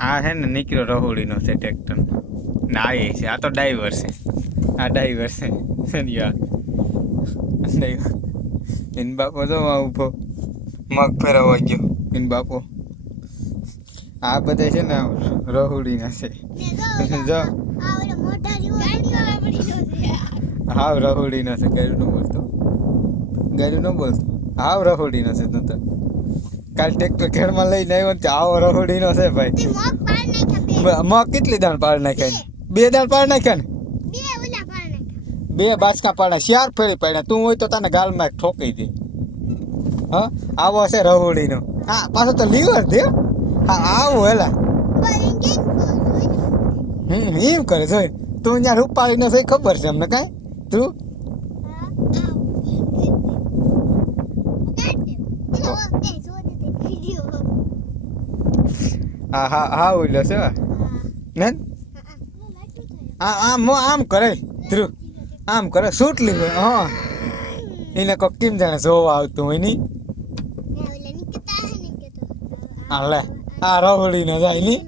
આ છે ને નીકળ્યો રહોડીનો છે ટ્રેક્ટર ના એ છે આ તો ડ્રાઈવર છે આ ડ્રાઈવર છે એન બાપો તો ઉભો મગ ફેરવવા ગયો એન બાપો આ બધા છે ને રહોડીના છે જો હાવ રહોડીનો છે ગાડું ન બોલતો હાવ રહોડીનો છે તું તો કાલ ટ્રેક્ટર ખેડમાં લઈને આવ્યો ને આવો રહોડીનો છે ભાઈ મગ કેટલી દાણ પાડ નાખ્યા 2 દાણ પાડ નાખ્યા ને 2 બાચકા પાડ્યા 4 ફેરી પાડ્યા તું હોય તો તને ગાલમાં ઠોકી દે હા આવો છે રહોડીનો હા પાછો તો લીવર દે હા આવો હેલા એમ કરે જોઈ તું અહીંયા રૂપાળીનો છે ખબર છે અમને કાંઈ તું હા હા હા ઓલો છે ને આમ કરે ધ્રુવ આમ કરે શૂટ લીધું હા એને કોક કેમ જાણે જોવા આવતું હોય ની હા લે આ રહોડી ન જાય ની